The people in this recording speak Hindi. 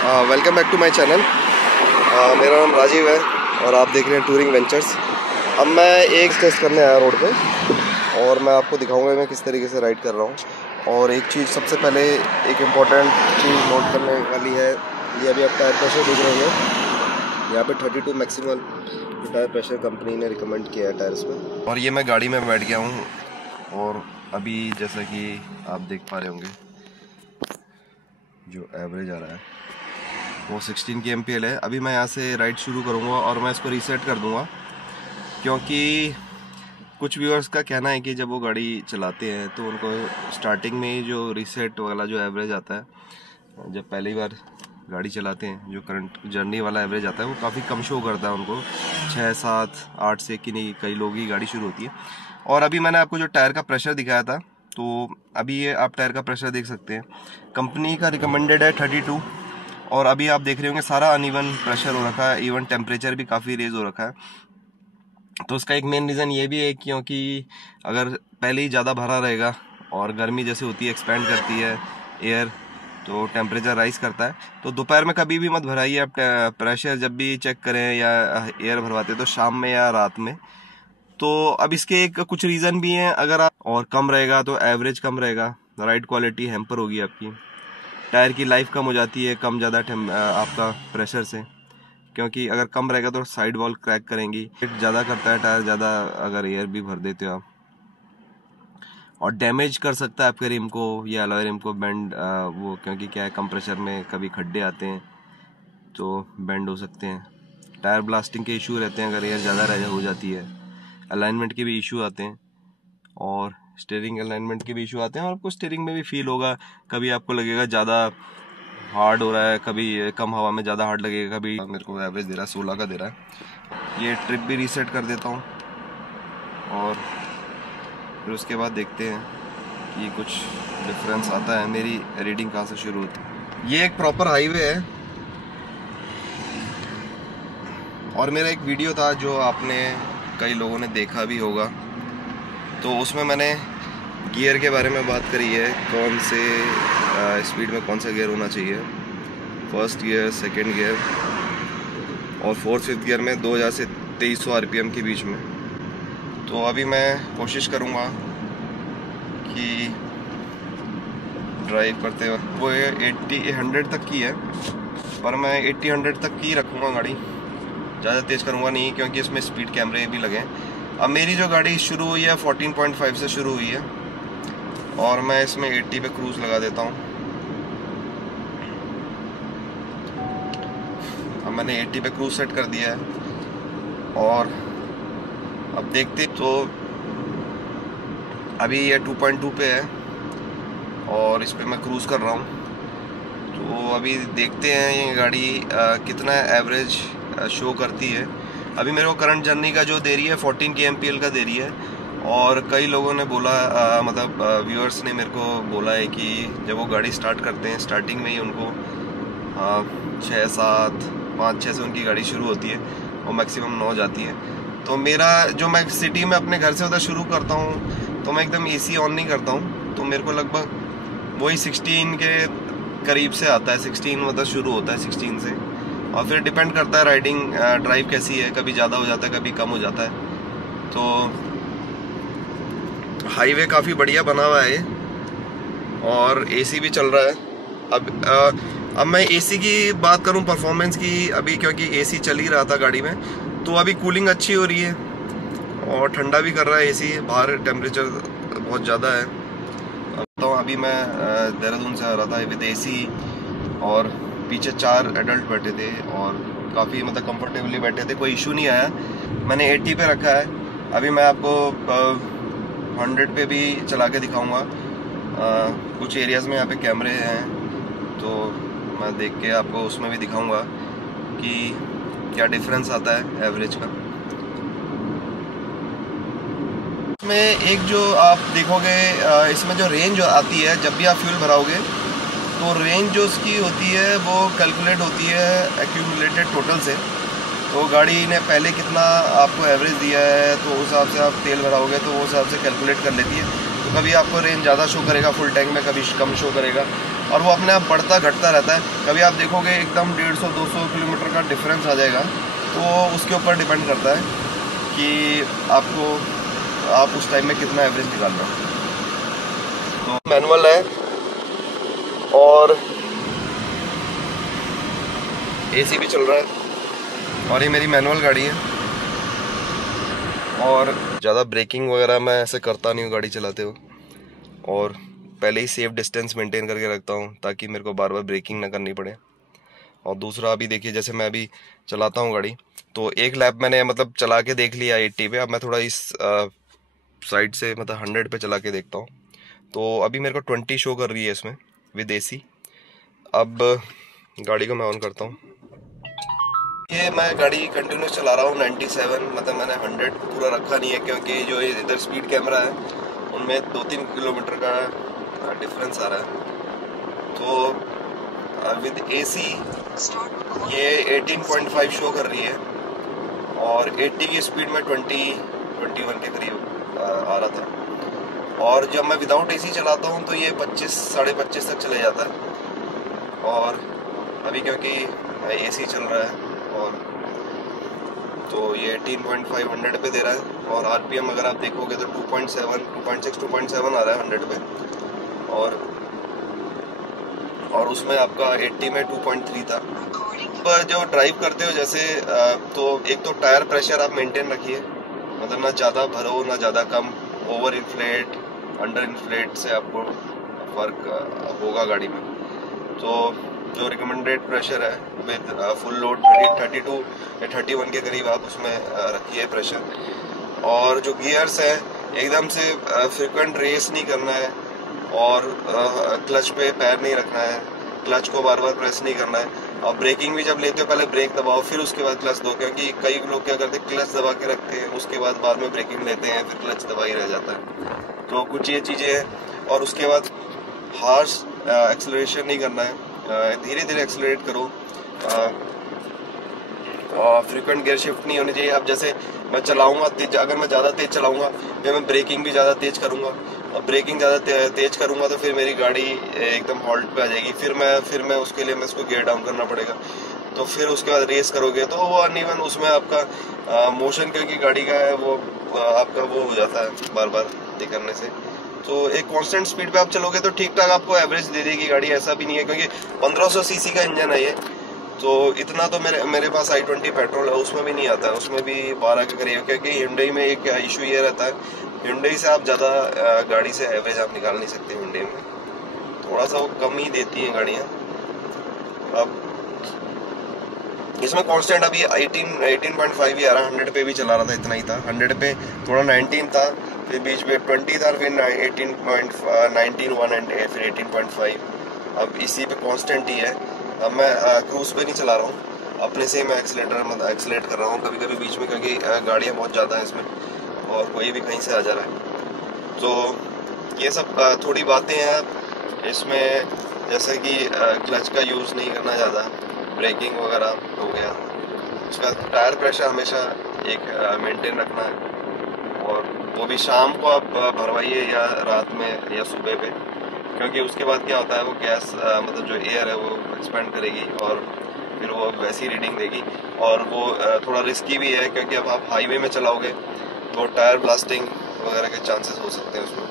Welcome back to my channel. मेरा नाम राजीव है और आप देख रहे हैं टूरिंग वेंचर्स। अब मैं एक टेस्ट करने आया रोड पे और मैं आपको दिखाऊंगा मैं किस तरीके से राइड कर रहा हूँ। और एक चीज़ सबसे पहले एक इम्पॉर्टेंट चीज़ नोट करने वाली है, ये अभी आप टायर प्रेशर देख रहे हैं, यहाँ पे 32 मैक्सिमल टायर प्रेशर कंपनी ने रिकमेंड किया है टायर्स में। और ये मैं गाड़ी में बैठ गया हूँ और अभी जैसा कि आप देख पा रहे होंगे जो एवरेज आ रहा है वो 16 kmpl है। अभी मैं यहाँ से राइड शुरू करूँगा और मैं इसको रीसेट कर दूँगा, क्योंकि कुछ व्यूअर्स का कहना है कि जब वो गाड़ी चलाते हैं तो उनको स्टार्टिंग में ही जो रीसेट वाला जो एवरेज आता है, जब पहली बार गाड़ी चलाते हैं जो करंट जर्नी वाला एवरेज आता है वो काफ़ी कम शो करता है उनको, 6, 7, 8 से कि नहीं कई लोग ही गाड़ी शुरू होती है। और अभी मैंने आपको जो टायर का प्रेशर दिखाया था, तो अभी ये आप टायर का प्रेशर देख सकते हैं, कंपनी का रिकमेंडेड है 32। और अभी आप देख रहे होंगे सारा अनइवन प्रेशर हो रखा है, इवन टेम्परेचर भी काफ़ी रेज हो रखा है। तो उसका एक मेन रीज़न ये भी है क्योंकि अगर पहले ही ज़्यादा भरा रहेगा और गर्मी जैसे होती है एक्सपेंड करती है एयर, तो टेम्परेचर राइज करता है। तो दोपहर में कभी भी मत भराइए आप प्रेशर, जब भी चेक करें या एयर भरवाते तो शाम में या रात में। तो अब इसके एक कुछ रीज़न भी हैं, अगर आप और कम रहेगा तो एवरेज कम रहेगा, राइड क्वालिटी हैम्पर होगी आपकी, टायर की लाइफ कम हो जाती है कम ज़्यादा आपका प्रेशर से, क्योंकि अगर कम रहेगा तो साइड वॉल क्रैक करेंगी। हिट ज़्यादा करता है टायर ज़्यादा अगर एयर भी भर देते हो आप, और डैमेज कर सकता है आपके रिम को या अलॉय रिम को बेंड, वो क्योंकि क्या है कंप्रेसर में कभी खड्डे आते हैं तो बेंड हो सकते हैं। टायर ब्लास्टिंग के इशू रहते हैं अगर एयर ज़्यादा हो जाती है, अलाइनमेंट के भी इशू आते हैं और स्टीयरिंग अलाइनमेंट के भी इशू आते हैं। और आपको स्टीयरिंग में भी फील होगा, कभी आपको लगेगा ज़्यादा हार्ड हो रहा है, कभी कम हवा में ज़्यादा हार्ड लगेगा, कभी मेरे को एवरेज दे रहा है 16 का दे रहा है। ये ट्रिप भी रीसेट कर देता हूँ और फिर उसके बाद देखते हैं कि कुछ डिफरेंस आता है, मेरी रीडिंग कहाँ से शुरू होती है। ये एक प्रॉपर हाईवे है और मेरा एक वीडियो था जो आपने कई लोगों ने देखा भी होगा, तो उसमें मैंने गियर के बारे में बात करी है, कौन से स्पीड में कौन सा गियर होना चाहिए, फर्स्ट गियर, सेकंड गियर और फोर्थ फिफ्थ गियर में 2000 से 2300 RPM के बीच में। तो अभी मैं कोशिश करूँगा कि ड्राइव करते वक्त वो 80-100 तक की है, पर मैं 80-100 तक की रखूँगा गाड़ी, ज़्यादा तेज़ करूँगा नहीं क्योंकि इसमें स्पीड कैमरे भी लगे हैं। अब मेरी जो गाड़ी शुरू हुई है 14.5 से शुरू हुई है और मैं इसमें 80 पे क्रूज लगा देता हूँ। अब मैंने 80 पे क्रूज सेट कर दिया है और अब देखते, तो अभी ये 2.2 पे है और इस पे मैं क्रूज कर रहा हूँ। तो अभी देखते हैं ये गाड़ी कितना एवरेज शो करती है। अभी मेरे को करंट जर्नी का जो दे रही है 14 kmpl का दे रही है, और कई लोगों ने बोला मतलब व्यूअर्स ने मेरे को बोला है कि जब वो गाड़ी स्टार्ट करते हैं स्टार्टिंग में ही उनको 6, 7, 5, 6 से उनकी गाड़ी शुरू होती है और मैक्सिमम 9 जाती है। तो मेरा जो मैं सिटी में अपने घर से उधर शुरू करता हूँ तो मैं एकदम AC ऑन नहीं करता हूँ, तो मेरे को लगभग वही 16 के करीब से आता है, 16 मतलब शुरू होता है 16 से, और फिर डिपेंड करता है राइडिंग ड्राइव कैसी है, कभी ज़्यादा हो जाता है कभी कम हो जाता है। तो हाईवे काफ़ी बढ़िया बना हुआ है और AC भी चल रहा है। अब मैं AC की बात करूं परफॉर्मेंस की, अभी क्योंकि AC चल ही रहा था गाड़ी में, तो अभी कूलिंग अच्छी हो रही है और ठंडा भी कर रहा है AC, बाहर टेम्परेचर बहुत ज़्यादा है। तो अभी मैं देहरादून से आ रहा था विद AC और पीछे 4 एडल्ट बैठे थे और काफ़ी मतलब कंफर्टेबली बैठे थे, कोई इशू नहीं आया। मैंने 80 पे रखा है, अभी मैं आपको 100 पे भी चला के दिखाऊंगा। कुछ एरियाज़ में यहाँ पे कैमरे हैं तो मैं देख के आपको उसमें भी दिखाऊंगा कि क्या डिफरेंस आता है एवरेज का। इसमें एक जो आप देखोगे इसमें जो रेंज आती है जब भी आप फ्यूल भराओगे, तो रेंज जो उसकी होती है वो कैलकुलेट होती है एक्यूमुलेटेड टोटल से। तो गाड़ी ने पहले कितना आपको एवरेज दिया है तो उस हिसाब से आप तेल भराओगे तो वो हिसाब से कैलकुलेट कर लेती है। तो कभी आपको रेंज ज़्यादा शो करेगा फुल टैंक में, कभी कम शो करेगा, और वो अपने आप बढ़ता घटता रहता है। कभी आप देखोगे एकदम 150-200 किलोमीटर का डिफरेंस आ जाएगा, तो उसके ऊपर डिपेंड करता है कि आप उस टाइम में कितना एवरेज निकाल रहे हो। तो मैनुअल है और एसी भी चल रहा है, और ये मेरी मैनुअल गाड़ी है, और ज़्यादा ब्रेकिंग वगैरह मैं ऐसे करता नहीं हूँ गाड़ी चलाते हो, और पहले ही सेफ डिस्टेंस मेंटेन करके रखता हूँ ताकि मेरे को बार बार ब्रेकिंग ना करनी पड़े। और दूसरा, अभी देखिए जैसे मैं अभी चलाता हूँ गाड़ी, तो एक लैप मैंने मतलब चला के देख लिया 80 पे, अब मैं थोड़ा इस साइड से मतलब 100 पे चला के देखता हूँ। तो अभी मेरे को 20 शो कर रही है इसमें विद एसी। अब गाड़ी को मैं ऑन करता हूँ। ये मैं गाड़ी कंटिन्यूस चला रहा हूँ 97, मतलब मैंने 100 पूरा रखा नहीं है क्योंकि जो इधर स्पीड कैमरा है उनमें 2-3 किलोमीटर का डिफरेंस आ रहा है। तो विद एसी ये 18.5 शो कर रही है, और 80 की स्पीड में 21 के करीब आ रहा था। और जब मैं विदाउट एसी चलाता हूँ तो ये 25-25.5 तक चले जाता है, और अभी क्योंकि एसी चल रहा है और तो ये 18.5 100 पे दे रहा है। और आरपीएम अगर आप देखोगे तो 2.7, 2.6, 2.7 आ रहा है 100 पे, और उसमें आपका 80 में 2.3 था। पर जो ड्राइव करते हो जैसे तो एक तो टायर प्रेशर आप मेंटेन रखिए, मतलब ना ज़्यादा भरो ना ज़्यादा कम। ओवर इन्फ्लेट अंडर इन्फ्लेट से आपको फर्क होगा गाड़ी में। तो जो रिकमेंडेड प्रेशर है विद फुल लोड 32 या 31 के करीब आप उसमें रखिए प्रेशर। और जो गियर्स है एकदम से फ्रिक्वेंट रेस नहीं करना है, और क्लच पे पैर नहीं रखना है, क्लच को बार बार प्रेस नहीं करना है। और ब्रेकिंग भी जब लेते हो पहले ब्रेक दबाओ फिर उसके बाद क्लच दो, क्योंकि कई लोग क्या करते हैं क्लच दबा के रखते हैं उसके बाद में ब्रेकिंग लेते हैं, फिर क्लच दबा ही रह जाता है। तो कुछ ये चीज़ें हैं। और उसके बाद हार्श एक्सेलरेशन नहीं करना है, धीरे धीरे एक्सेलरेट करो, फ्रीक्वेंट गियर शिफ्ट नहीं होनी चाहिए। अब जैसे मैं चलाऊंगा तेज, अगर मैं ज़्यादा तेज चलाऊंगा फिर मैं ब्रेकिंग भी ज़्यादा तेज करूंगा, और ब्रेकिंग ज़्यादा तेज करूंगा तो फिर मेरी गाड़ी एकदम हॉल्ट पे आ जाएगी, फिर मैं उसके लिए मैं इसको गियर डाउन करना पड़ेगा। तो फिर उसके बाद रेस करोगे तो वो अनइवन उसमें आपका मोशन क्योंकि गाड़ी का है वो आपका वो हो जाता है बार बार करने से। तो एक कांस्टेंट स्पीड पे आप चलोगे तो ठीक ठाक आपको एवरेज दे देगी गाड़ी, ऐसा भी नहीं है क्योंकि 1500 सीसी का इंजन है ये, तो इतना तो मेरे पास i20 पेट्रोल है उसमें भी नहीं आता है, उसमें भी 12 के करीब। क्योंकि Hyundai में एक इशू ये रहता है, Hyundai से आप ज़्यादा गाड़ी से एवरेज आप निकाल नहीं सकते, Hyundai में थोड़ा सा वो कम ही देती हैं गाड़ियाँ। अब इसमें कांस्टेंट अभी 18.5 ही आ रहा है, 100 पे भी चला रहा था इतना ही था, 100 पे थोड़ा 19 था, फिर बीच में 20 था, फिर 18.19 1 एंड फिर 18.5। अब इसी पे कांस्टेंट ही है। अब मैं क्रूज पे नहीं चला रहा हूँ, अपने से मैं एक्सेलेरेट कर रहा हूँ कभी कभी बीच में, क्योंकि गाड़ियाँ बहुत ज़्यादा हैं इसमें और कोई भी कहीं से आ जा रहा है। तो ये सब थोड़ी बातें हैं इसमें, जैसे कि क्लच का यूज़ नहीं करना ज़्यादा, ब्रेकिंग वगैरह हो गया, उसका टायर प्रेशर हमेशा एक मेंटेन रखना है, और वो भी शाम को आप भरवाइए या रात में या सुबह पे, क्योंकि उसके बाद क्या होता है वो गैस मतलब जो एयर है वो एक्सपेंड करेगी और फिर वो वैसी रीडिंग देगी। और वो थोड़ा रिस्की भी है क्योंकि अब आप हाईवे में चलाओगे तो टायर ब्लास्टिंग वगैरह के चांसेस हो सकते हैं उसमें।